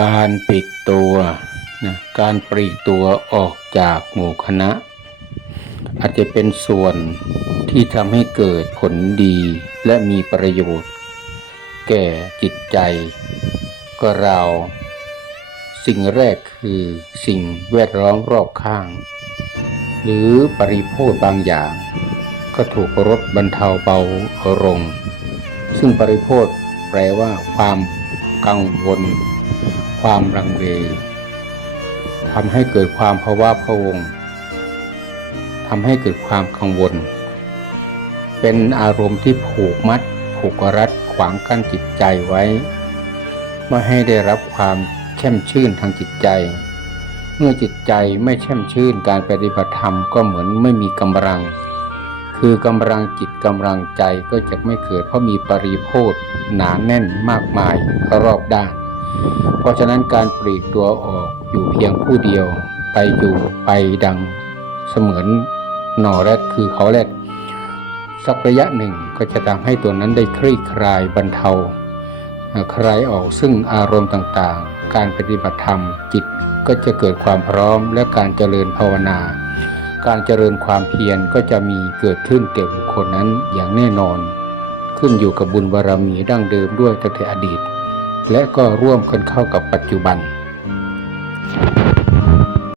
การปลีกตัวนะการปลีกตัวออกจากหมู่คณะ อาจจะเป็นส่วนที่ทำให้เกิดผลดีและมีประโยชน์ แก่จิตใจ ก็เราสิ่งแรกคือสิ่งแวดล้อมรอบข้าง หรือปริโภคบางอย่าง ก็ถูกลดบรรเทาเบาลงซึ่งปริโภคแปลว่าความกังวล ความรังเลทำให้เกิดความภาวะพะวงทำให้เกิดความกังวล เป็นอารมณ์ที่ผูกมัด ผูกรัดขวางกั้นจิตใจไว้ ไม่ให้ได้รับความแช่มชื่นทางจิตใจ เมื่อจิตใจไม่แช่มชื่นการปฏิบัติธรรมก็เหมือนไม่มีกำลัง คือกำลังจิตกำลังใจก็จะไม่เกิดเพราะมีปริโภธหนาแน่นมากมายรอบด้าน เพราะฉะนั้นการปลีกตัวออกอยู่เพียงผู้เดียวไปอยู่ไปดังเสมือนหน่อแรดคือเขาแรดสักระยะหนึ่งก็จะทำให้ตัวนั้นได้คลี่คลายบรรเทาคลายออกซึ่งอารมณ์ต่างๆ การปฏิบัติธรรมจิตก็จะเกิดความพร้อมและการเจริญภาวนา การเจริญความเพียรก็จะมีเกิดขึ้นแก่บุคคลนั้นอย่างแน่นอน ขึ้นอยู่กับบุญบารมีดั้งเดิมด้วยตั้งแต่อดีต และก็ร่วมกันเข้ากับปัจจุบัน